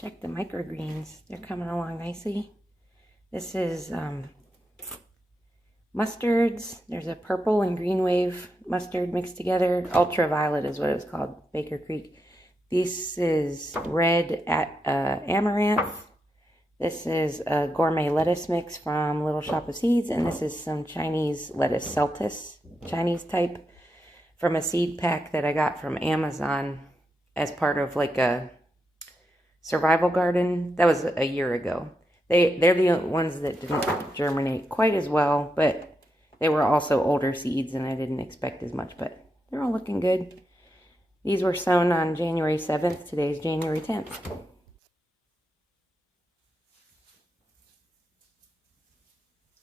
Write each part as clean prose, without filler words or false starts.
Check the microgreens. They're coming along nicely. This is mustards. There's a purple and green wave mustard mixed together. Ultraviolet is what it was called, Baker Creek. This is red amaranth. This is a gourmet lettuce mix from Little Shop of Seeds. And this is some Chinese lettuce, Celtis, Chinese type, from a seed pack that I got from Amazon as part of like a survival garden. That was a year ago. They're the ones that didn't germinate quite as well, but they were also older seeds and I didn't expect as much, but they're all looking good. These were sown on January 7th. Today's January 10th.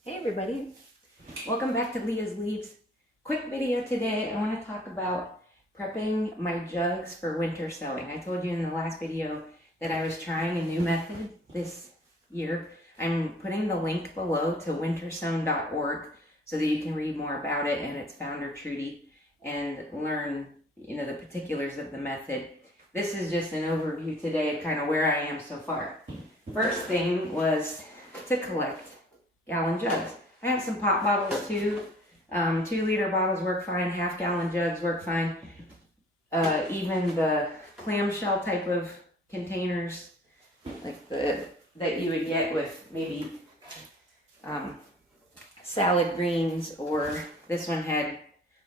Hey everybody, welcome back to Leah's Leaves. Quick video today. I want to talk about prepping my jugs for winter sowing. I told you in the last video that I was trying a new method this year. I'm putting the link below to wintersown.org so that you can read more about it and its founder Trudy and learn, the particulars of the method. This is just an overview today of kind of where I am so far. First thing was to collect gallon jugs. I have some pop bottles too. 2-liter bottles work fine. Half-gallon jugs work fine. Even the clamshell type of containers, like that you would get with maybe salad greens, or this one had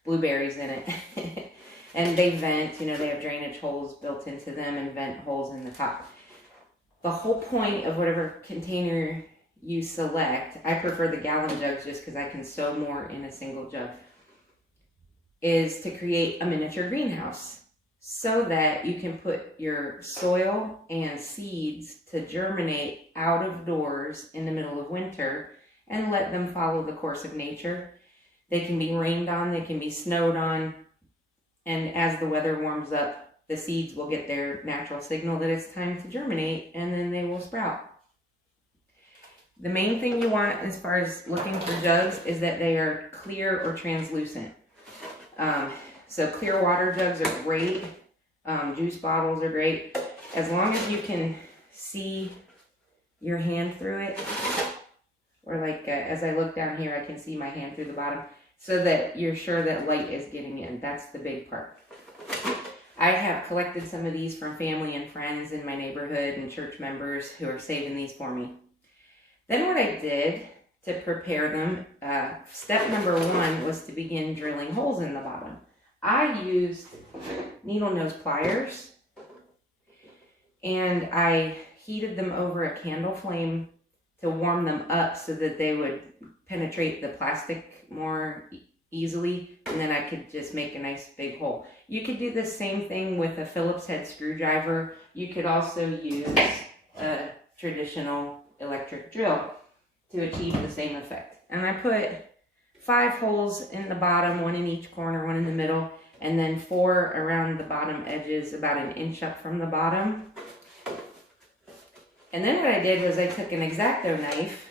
blueberries in it. And they vent, they have drainage holes built into them and vent holes in the top. The whole point of whatever container you select, I prefer the gallon jugs just because I can sow more in a single jug, is to create a miniature greenhouse so that you can put your soil and seeds to germinate out of doors in the middle of winter and let them follow the course of nature. They can be rained on, they can be snowed on, and as the weather warms up, the seeds will get their natural signal that it's time to germinate, and then they will sprout. The main thing you want as far as looking for jugs is that they are clear or translucent. So clear water jugs are great. Juice bottles are great. As long as you can see your hand through it, or like as I look down here, I can see my hand through the bottom, so that you're sure that light is getting in. That's the big part. I have collected some of these from family and friends in my neighborhood and church members who are saving these for me. Then what I did to prepare them, step number 1 was to begin drilling holes in the bottom. I used needle nose pliers and I heated them over a candle flame to warm them up so that they would penetrate the plastic more easily, and then I could just make a nice big hole. You could do the same thing with a Phillips head screwdriver. You could also use a traditional electric drill to achieve the same effect. And I put 5 holes in the bottom, 1 in each corner, 1 in the middle, and then 4 around the bottom edges, about 1 inch up from the bottom. And then what I did was I took an X-Acto knife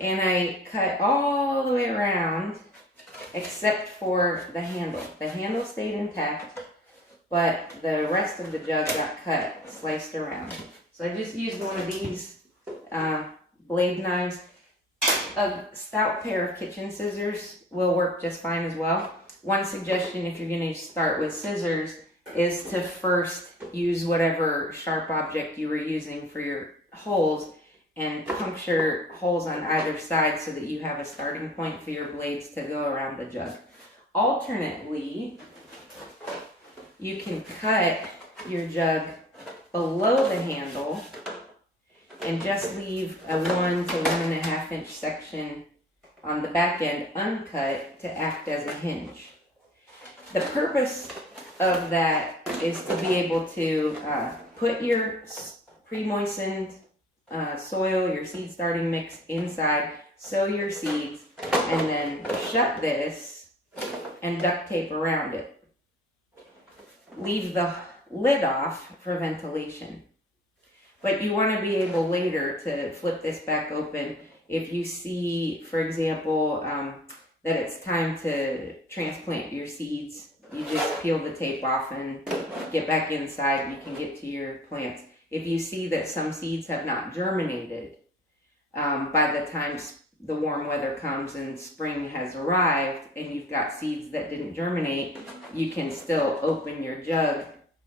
and I cut all the way around except for the handle. The handle stayed intact, but the rest of the jug got cut, sliced around. So I just used one of these blade knives. A stout pair of kitchen scissors will work just fine as well. One suggestion if you're going to start with scissors is to first use whatever sharp object you were using for your holes and puncture holes on either side so that you have a starting point for your blades to go around the jug. Alternately, you can cut your jug below the handle and just leave a 1 to 1.5 inch section on the back end uncut to act as a hinge. The purpose of that is to be able to put your pre-moistened soil, your seed starting mix inside, sow your seeds, and then shut this and duct tape around it. Leave the lid off for ventilation. But you want to be able later to flip this back open if you see, for example, that it's time to transplant your seeds. You just peel the tape off and get back inside. You can get to your plants. If you see that some seeds have not germinated by the time the warm weather comes and spring has arrived, and you've got seeds that didn't germinate, you can still open your jug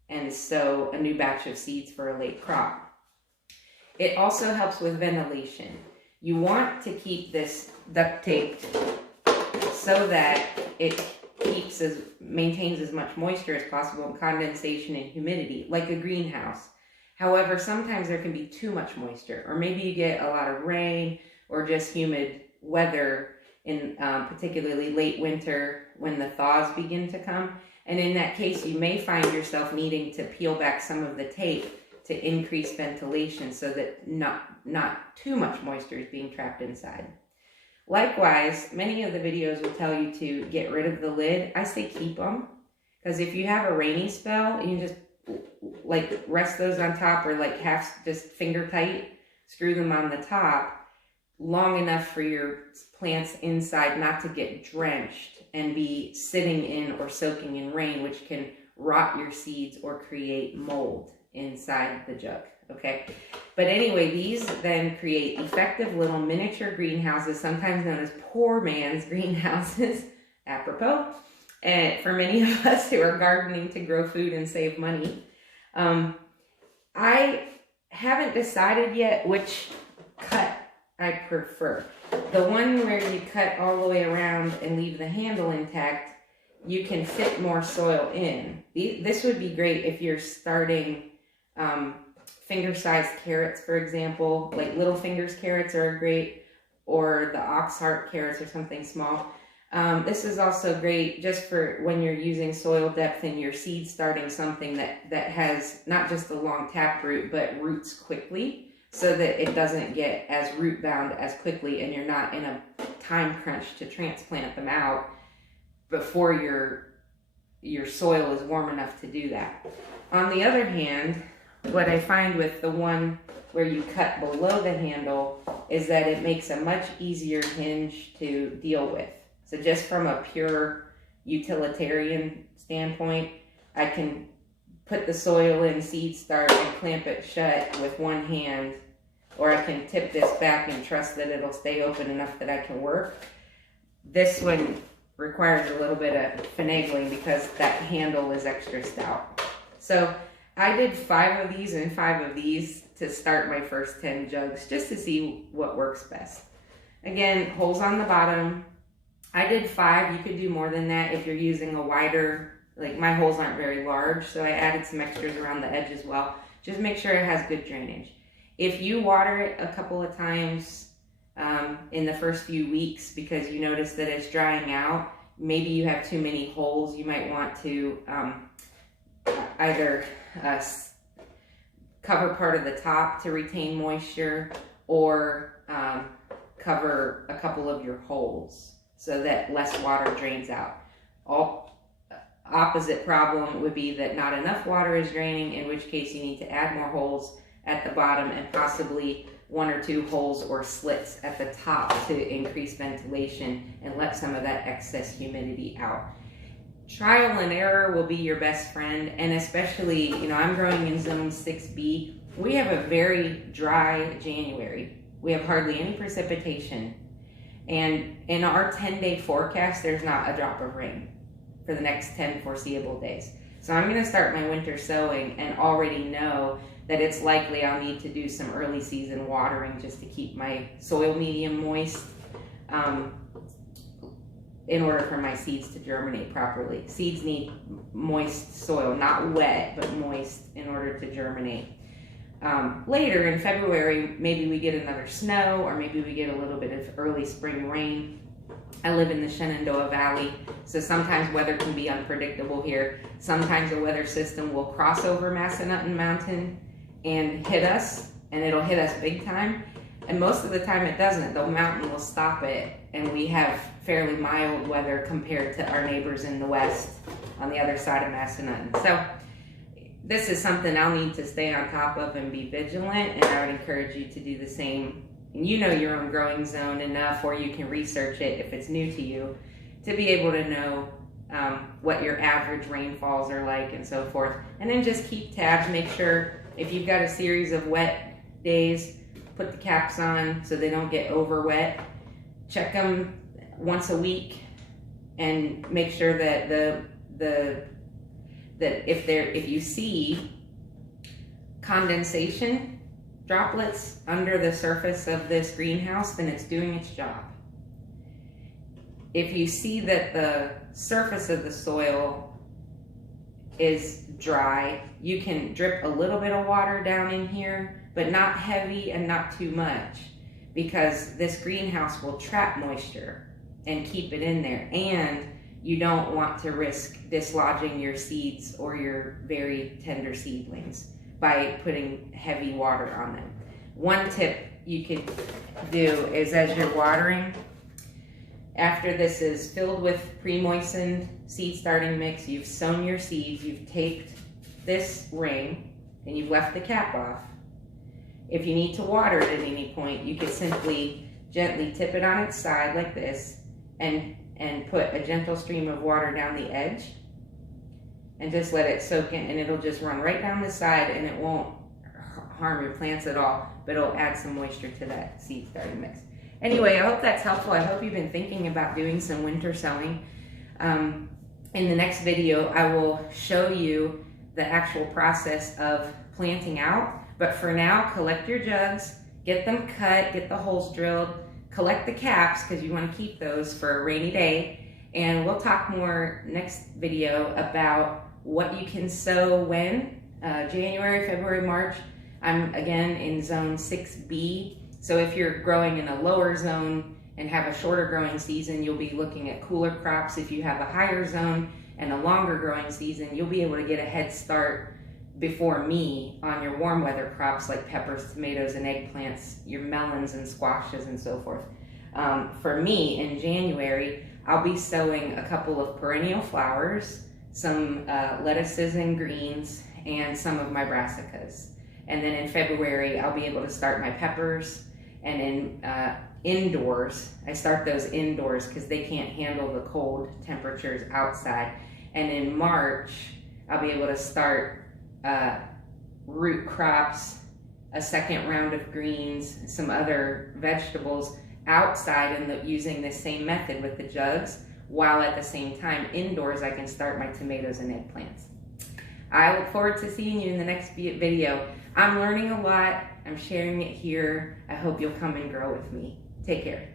and sow a new batch of seeds for a late crop. It also helps with ventilation. You want to keep this duct taped so that it maintains as much moisture as possible and condensation and humidity, like a greenhouse. However, sometimes there can be too much moisture, or maybe you get a lot of rain or just humid weather in particularly late winter when the thaws begin to come. And in that case, you may find yourself needing to peel back some of the tape to increase ventilation so that not too much moisture is being trapped inside. Likewise, many of the videos will tell you to get rid of the lid. I say keep them, because if you have a rainy spell, you can just like rest those on top, or like just finger tight, screw them on the top long enough for your plants inside not to get drenched and be sitting in or soaking in rain, which can rot your seeds or create mold inside the jug, okay? But anyway, these then create effective little miniature greenhouses, sometimes known as poor man's greenhouses, apropos, and for many of us who are gardening to grow food and save money. I haven't decided yet which cut I prefer. The one where you cut all the way around and leave the handle intact, you can fit more soil in. This would be great if you're starting finger-sized carrots, for example. Like little fingers carrots are great, or the ox heart carrots or something small. This is also great just for when you're using soil depth and your seed starting something that has not just a long taproot, but roots quickly, so that it doesn't get as root bound as quickly and you're not in a time crunch to transplant them out before your soil is warm enough to do that. On the other hand, what I find with the one where you cut below the handle is that it makes a much easier hinge to deal with. So just from a pure utilitarian standpoint, I can put the soil in, seed start, and clamp it shut with one hand, or I can tip this back and trust that it'll stay open enough that I can work. This one requires a little bit of finagling because that handle is extra stout. So I did 5 of these and 5 of these to start my first 10 jugs, just to see what works best. Again, holes on the bottom. I did 5. You could do more than that if you're using a wider, like my holes aren't very large, so I added some extras around the edge as well. Just make sure it has good drainage. If you water it a couple of times in the first few weeks because you notice that it's drying out, maybe you have too many holes, you might want to either cover part of the top to retain moisture, or cover a couple of your holes so that less water drains out. Opposite problem would be that not enough water is draining, in which case you need to add more holes at the bottom and possibly 1 or 2 holes or slits at the top to increase ventilation and let some of that excess humidity out. Trial and error will be your best friend, and especially, I'm growing in zone 6B. We have a very dry January. We have hardly any precipitation, and in our 10-day forecast, there's not a drop of rain for the next 10 foreseeable days. So I'm going to start my winter sowing and already know that it's likely I'll need to do some early season watering just to keep my soil medium moist in order for my seeds to germinate properly. Seeds need moist soil, not wet, but moist in order to germinate. Later in February, maybe we get another snow, or maybe we get a little bit of early spring rain. I live in the Shenandoah Valley, so sometimes weather can be unpredictable here. Sometimes a weather system will cross over Massanutten Mountain and hit us, and it'll hit us big time. And most of the time it doesn't. The mountain will stop it, and we have fairly mild weather compared to our neighbors in the west on the other side of Massanutten. So this is something I'll need to stay on top of and be vigilant, and I would encourage you to do the same. And you know your own growing zone enough, or you can research it if it's new to you, to be able to know what your average rainfalls are like and so forth. And then just keep tabs, make sure If you've got a series of wet days, put the caps on so they don't get over wet. Check them once a week and make sure that if you see condensation droplets under the surface of this greenhouse, then it's doing its job. If you see that the surface of the soil is dry, you can drip a little bit of water down in here, but not heavy and not too much, because this greenhouse will trap moisture and keep it in there. And you don't want to risk dislodging your seeds or your very tender seedlings by putting heavy water on them. One tip you could do is, as you're watering, after this is filled with pre-moistened seed starting mix, you've sown your seeds, you've taped this ring, and you've left the cap off. If you need to water it at any point, you could simply gently tip it on its side like this and put a gentle stream of water down the edge and just let it soak in, and it'll just run right down the side, and it won't harm your plants at all, but it'll add some moisture to that seed starting mix. Anyway, I hope that's helpful. I hope you've been thinking about doing some winter sowing. In the next video, I will show you the actual process of planting out. But for now, collect your jugs, get them cut, get the holes drilled, collect the caps because you want to keep those for a rainy day. And we'll talk more next video about what you can sow when, January, February, March. I'm again in zone 6B. So if you're growing in a lower zone and have a shorter growing season, you'll be looking at cooler crops. If you have a higher zone and a longer growing season, you'll be able to get a head start before me on your warm weather crops like peppers, tomatoes, and eggplants, your melons and squashes and so forth. For me, in January, I'll be sowing a couple of perennial flowers, some lettuces and greens, and some of my brassicas. And then in February, I'll be able to start my peppers. And in indoors, I start those indoors because they can't handle the cold temperatures outside. And in March, I'll be able to start root crops, a second round of greens, some other vegetables outside, and using the same method with the jugs, while at the same time indoors I can start my tomatoes and eggplants. I look forward to seeing you in the next video. I'm learning a lot. I'm sharing it here. I hope you'll come and grow with me. Take care.